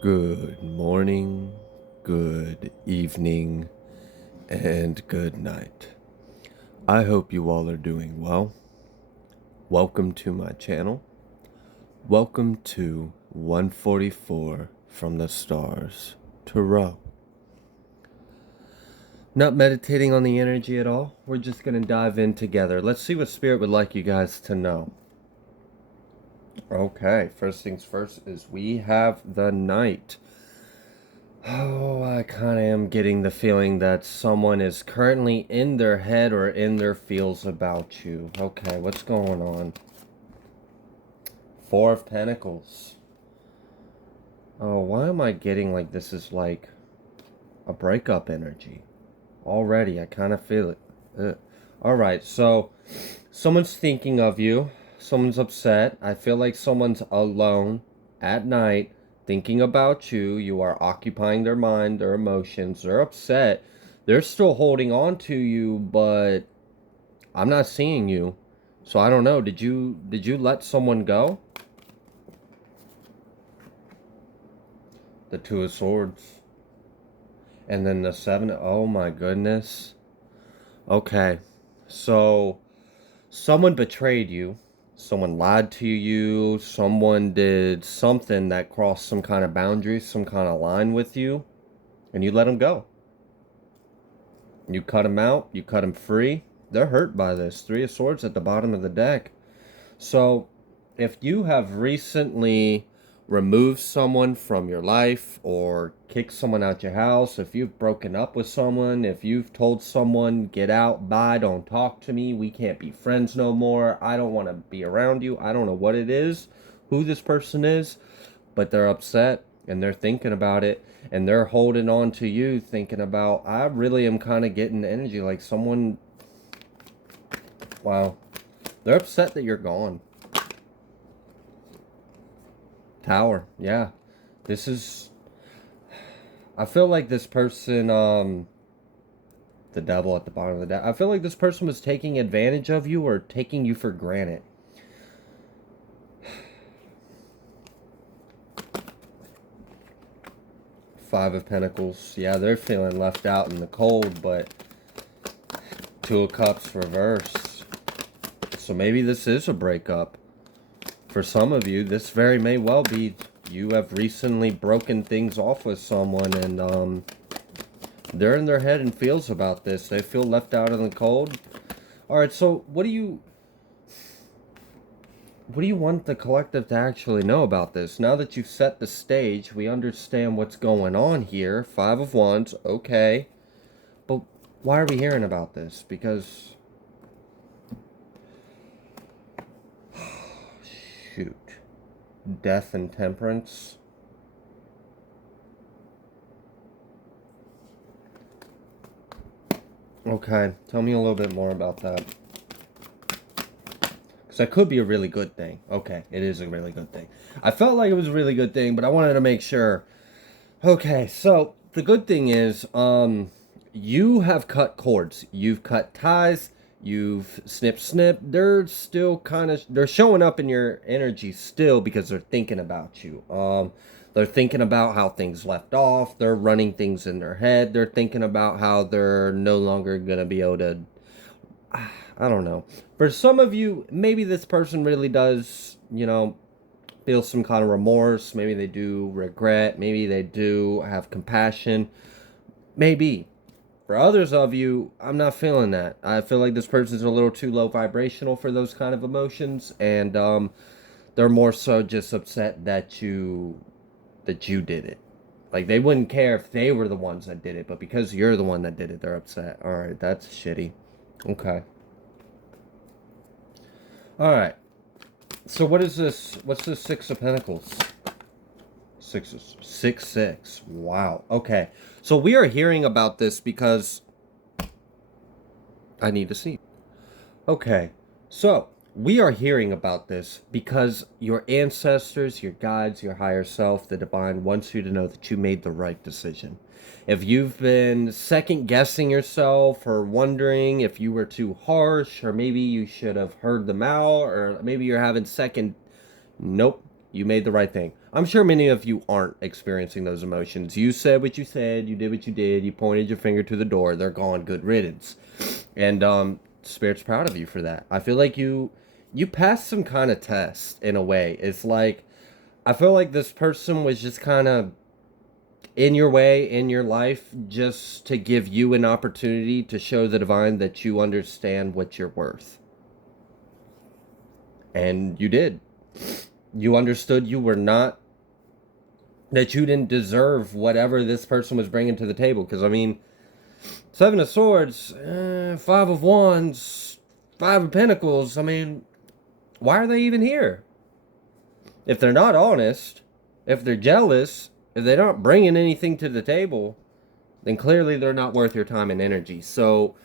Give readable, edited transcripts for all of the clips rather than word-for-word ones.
Good morning, good evening, and good night. I hope you all are doing well. Welcome to my channel. Welcome to 144 from the stars to row. Not meditating on the energy at all. We're just going to dive in together. Let's see what Spirit would like you guys to know. Okay, first things first is we have the Knight. Oh, I kind of am getting the feeling that someone is currently in their head or in their feels about you. Okay, what's going on? Four of Pentacles. Oh, why am I getting like this is like a breakup energy? Already, I kind of feel it. Alright, so someone's thinking of you. Someone's upset. I feel like someone's alone at night thinking about you. You are occupying their mind, their emotions. They're upset. They're still holding on to you, but I'm not seeing you. So I don't know. Did you let someone go? The Two of Swords. And then the Seven. Oh my goodness. Okay. So someone betrayed you. Someone lied to you. Someone did something that crossed some kind of boundary, some kind of line with you. And you let them go. You cut them out. You cut them free. They're hurt by this. Three of Swords at the bottom of the deck. So if you have recently removed someone from your life or kicked someone out your house, if you've broken up with someone, if you've told someone, get out, bye, don't talk to me, we can't be friends no more, I don't want to be around you, I don't know what it is, who this person is, but they're upset and they're thinking about it and they're holding on to you thinking about, I really am kind of getting energy like someone, wow, they're upset that you're gone. Tower, yeah. This is... I feel like this person, the devil at the bottom of the deck. I feel like this person was taking advantage of you or taking you for granted. Five of Pentacles. Yeah, they're feeling left out in the cold, but Two of Cups reversed. So maybe this is a breakup. For some of you, this very may well be you have recently broken things off with someone and they're in their head and feels about this. They feel left out in the cold. Alright, so what do you want the collective to actually know about this? Now that you've set the stage, we understand what's going on here. Five of Wands, okay. But why are we hearing about this? Because... shoot. Death and Temperance. Okay, tell me a little bit more about that. Because that could be a really good thing. Okay, it is a really good thing. I felt like it was a really good thing, but I wanted to make sure. Okay, so the good thing is, you have cut cords. You've cut ties. You've snip. They're still kind of, they're showing up in your energy still because they're thinking about you. They're thinking about how things left off. They're running things in their head. They're thinking about how they're no longer going to be able to, I don't know. For some of you, maybe this person really does, you know, feel some kind of remorse. Maybe they do regret. Maybe they do have compassion. Maybe. For others of you, I'm not feeling that. I feel like this person's a little too low vibrational for those kind of emotions, and they're more so just upset that you did it. Like, they wouldn't care if they were the ones that did it, but because you're the one that did it, they're upset. Alright, that's shitty. Okay. Alright. So what is this? What's this Six of Pentacles? Six. Wow. Okay. So we are hearing about this because I need to see. Okay. So we are hearing about this because your ancestors, your guides, your higher self, the divine wants you to know that you made the right decision. If you've been second guessing yourself or wondering if you were too harsh or maybe you should have heard them out or maybe you're having second, nope. You made the right thing. I'm sure many of you aren't experiencing those emotions. You said what you said. You did what you did. You pointed your finger to the door. They're gone. Good riddance. And Spirit's proud of you for that. I feel like you passed some kind of test in a way. It's like I feel like this person was just kind of in your way, in your life, just to give you an opportunity to show the divine that you understand what you're worth. And you did. You understood you were not, that you didn't deserve whatever this person was bringing to the table. Because, I mean, Seven of Swords, Five of Wands, Five of Pentacles. I mean, why are they even here? If they're not honest, if they're jealous, if they're not bringing anything to the table, then clearly they're not worth your time and energy. So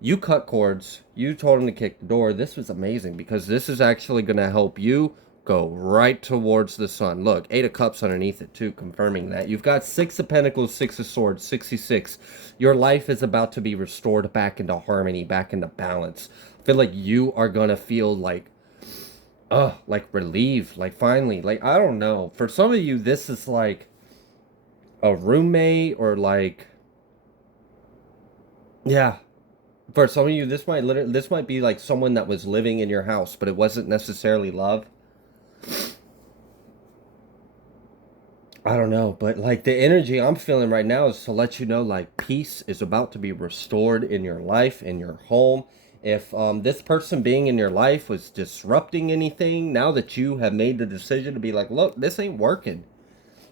you cut cords. You told them to kick the door. This was amazing because this is actually going to help you go right towards the sun. Look, 8 of Cups underneath it too, confirming that. You've got 6 of Pentacles, 6 of Swords, 66. Your life is about to be restored back into harmony, back into balance. I feel like you are going to feel like relieved, like finally, like, I don't know. For some of you, this is like a roommate or like, yeah. For some of you, this might be like someone that was living in your house, but it wasn't necessarily love. I don't know, but like the energy I'm feeling right now is to let you know like peace is about to be restored in your life, in your home. If this person being in your life was disrupting anything, now that you have made the decision to be like, look, this ain't working.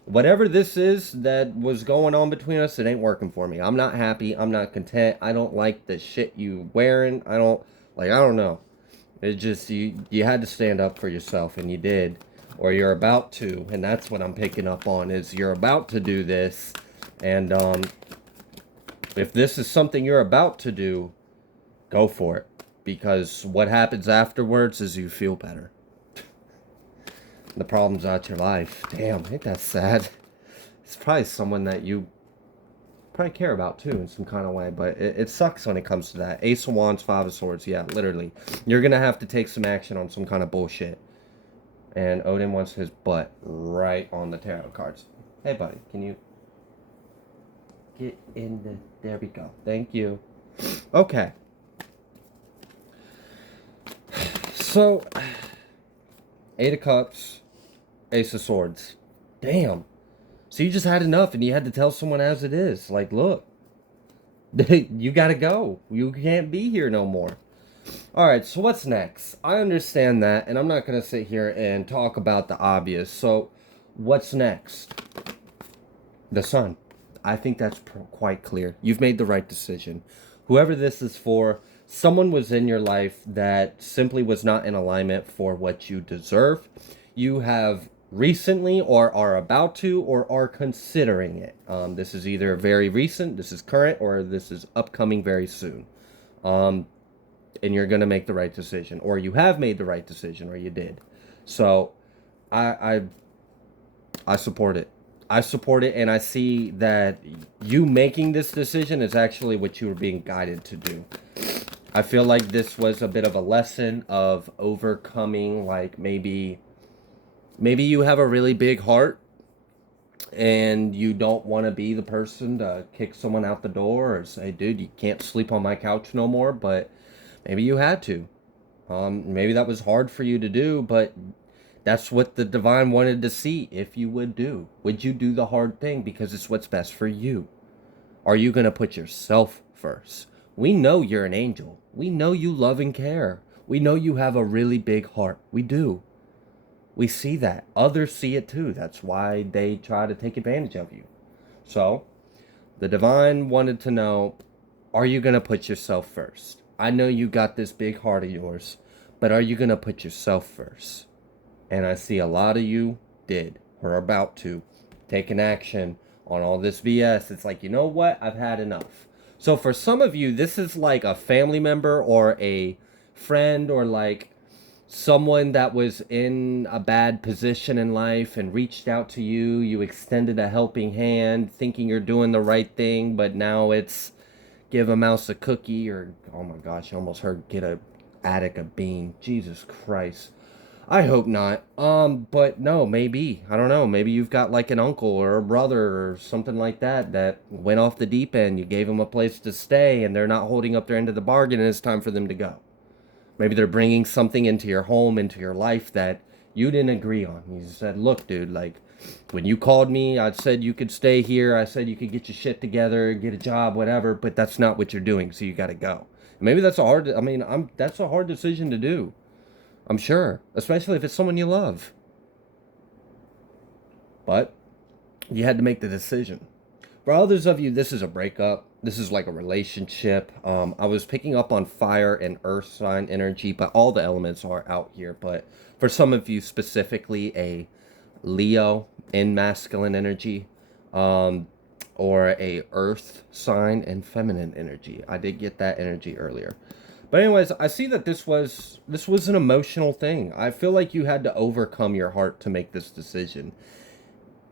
Whatever this is that was going on between us, it ain't working for me. I'm not happy. I'm not content. I don't like the shit you wearing. I don't know. It just, you had to stand up for yourself, and you did. Or you're about to, and that's what I'm picking up on, is you're about to do this. And if this is something you're about to do, go for it. Because what happens afterwards is you feel better. The problem's out your life. Damn, ain't that sad? It's probably someone that you probably care about too in some kind of way, but it sucks when it comes to that. Ace of Wands, Five of Swords, yeah, literally. You're gonna have to take some action on some kind of bullshit. And Odin wants his butt right on the tarot cards. Hey, buddy, can you get in the... There we go. Thank you. Okay. So, 8 of Cups, Ace of Swords. Damn. So you just had enough and you had to tell someone as it is. Like, look, you gotta go. You can't be here no more. Alright, so what's next? I understand that, and I'm not gonna sit here and talk about the obvious. So, what's next? The sun. I think that's quite clear. You've made the right decision. Whoever this is for, someone was in your life that simply was not in alignment for what you deserve. You have recently or are about to or are considering it. This is either very recent, this is current, or this is upcoming very soon. And you're going to make the right decision, or you have made the right decision, or you did. So I support it. I support it, and I see that you making this decision is actually what you were being guided to do. I feel like this was a bit of a lesson of overcoming, like maybe you have a really big heart and you don't want to be the person to kick someone out the door or say, dude, you can't sleep on my couch no more, but maybe you had to. Maybe that was hard for you to do, but that's what the divine wanted to see if you would do. Would you do the hard thing because it's what's best for you? Are you going to put yourself first? We know you're an angel. We know you love and care. We know you have a really big heart. We do. We see that. Others see it too. That's why they try to take advantage of you. So, the divine wanted to know, are you going to put yourself first? I know you got this big heart of yours, but are you going to put yourself first? And I see a lot of you did, or are about to, take an action on all this BS. It's like, you know what? I've had enough. So for some of you, this is like a family member or a friend or like someone that was in a bad position in life and reached out to you. You extended a helping hand thinking you're doing the right thing, but now it's give a mouse a cookie or, oh my gosh, I almost heard get a addict a bean. Jesus Christ. I hope not. But no, maybe. I don't know. Maybe you've got like an uncle or a brother or something like that that went off the deep end. You gave them a place to stay and they're not holding up their end of the bargain and it's time for them to go. Maybe they're bringing something into your home, into your life that you didn't agree on. You said, look, dude, like when you called me, I said you could stay here. I said you could get your shit together, get a job, whatever, but that's not what you're doing. So you got to go. Maybe that's a hard, I mean, that's a hard decision to do. I'm sure, especially if it's someone you love. But you had to make the decision. For others of you, this is a breakup. This is like a relationship. I was picking up on fire and earth sign energy, but all the elements are out here. But for some of you specifically, a Leo in masculine energy, or a earth sign and feminine energy. I did get that energy earlier. But anyways, I see that this was an emotional thing. I feel like you had to overcome your heart to make this decision.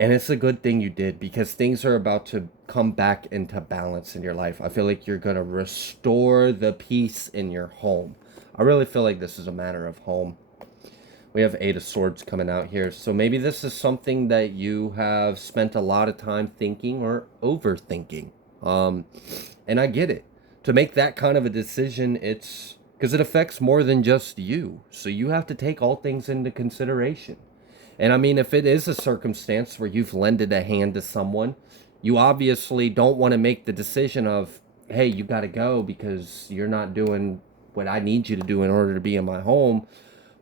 And it's a good thing you did because things are about to come back into balance in your life. I feel like you're going to restore the peace in your home. I really feel like this is a matter of home. We have Eight of Swords coming out here. So maybe this is something that you have spent a lot of time thinking or overthinking. And I get it. To make that kind of a decision, it's because it affects more than just you. So you have to take all things into consideration. And I mean, if it is a circumstance where you've lended a hand to someone, you obviously don't want to make the decision of, hey, you got to go because you're not doing what I need you to do in order to be in my home.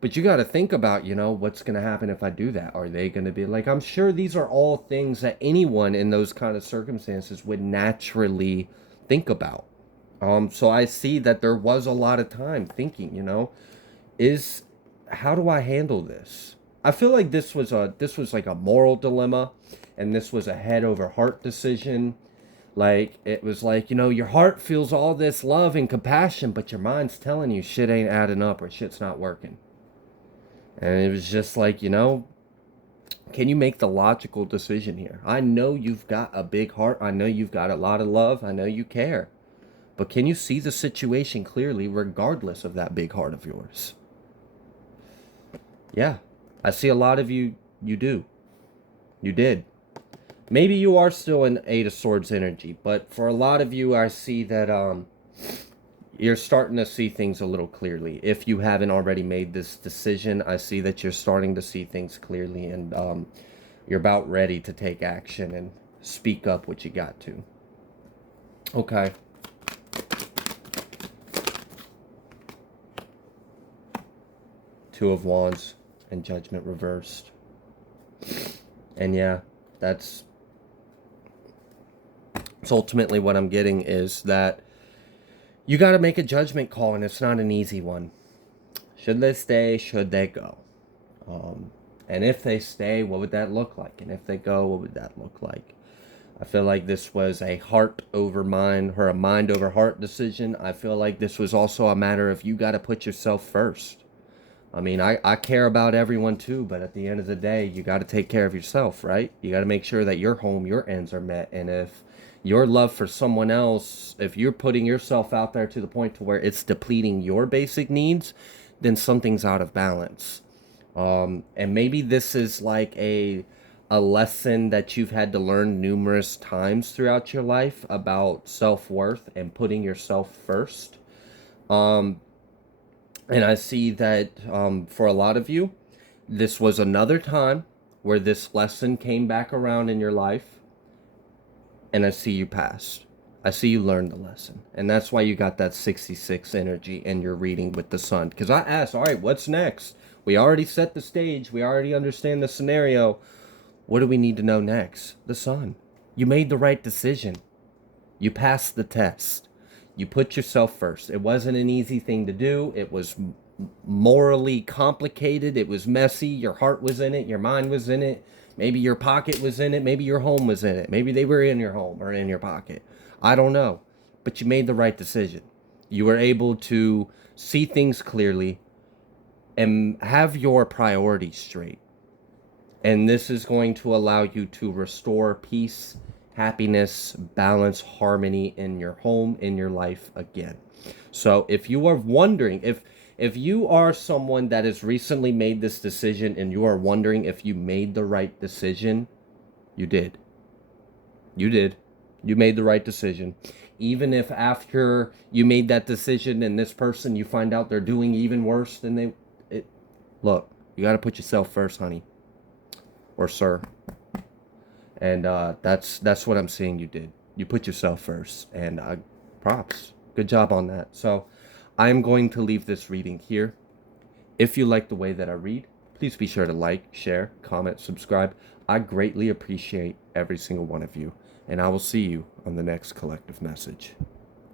But you got to think about, what's going to happen if I do that? Are they going to be like, I'm sure these are all things that anyone in those kind of circumstances would naturally think about. So I see that there was a lot of time thinking, is how do I handle this? I feel like this was like a moral dilemma, and this was a head over heart decision. Like it was like, your heart feels all this love and compassion, but your mind's telling you shit ain't adding up or shit's not working. And it was just like, can you make the logical decision here? I know you've got a big heart. I know you've got a lot of love. I know you care. But can you see the situation clearly regardless of that big heart of yours? Yeah. I see a lot of you, you do. You did. Maybe you are still in Eight of Swords energy, but for a lot of you, I see that you're starting to see things a little clearly. If you haven't already made this decision, I see that you're starting to see things clearly, and you're about ready to take action and speak up what you got to. Okay. Two of Wands and Judgment reversed. And yeah, that's ultimately what I'm getting, is that you got to make a judgment call, and it's not an easy one. Should they stay? Should they go? And if they stay, what would that look like? And if they go, what would that look like? I feel like this was a heart over mind, or a mind over heart decision. I feel like this was also a matter of you got to put yourself first. I mean, I care about everyone too, but at the end of the day, you got to take care of yourself, right? You got to make sure that your home, your ends are met. And if your love for someone else, if you're putting yourself out there to the point to where it's depleting your basic needs, then something's out of balance. And maybe this is like a lesson that you've had to learn numerous times throughout your life about self-worth and putting yourself first. And I see that for a lot of you, this was another time where this lesson came back around in your life, and I see you passed. I see you learned the lesson. And that's why you got that 66 energy in your reading with the sun. Because I asked, all right, what's next? We already set the stage. We already understand the scenario. What do we need to know next? The sun. You made the right decision. You passed the test. You put yourself first. It wasn't an easy thing to do. It was morally complicated. It was messy. Your heart was in it. Your mind was in it. Maybe your pocket was in it. Maybe your home was in it. Maybe they were in your home or in your pocket. I don't know. But you made the right decision. You were able to see things clearly and have your priorities straight. And this is going to allow you to restore peace, happiness, balance, harmony in your home, in your life again. So if you are wondering, If you are someone that has recently made this decision and you are wondering if you made the right decision, you did. You did. You made the right decision. Even if after you made that decision and this person, you find out they're doing even worse than look, you got to put yourself first, honey. Or sir. And that's what I'm saying you did. You put yourself first. And props. Good job on that. So I'm going to leave this reading here. If you like the way that I read, please be sure to like, share, comment, subscribe. I greatly appreciate every single one of you. And I will see you on the next collective message.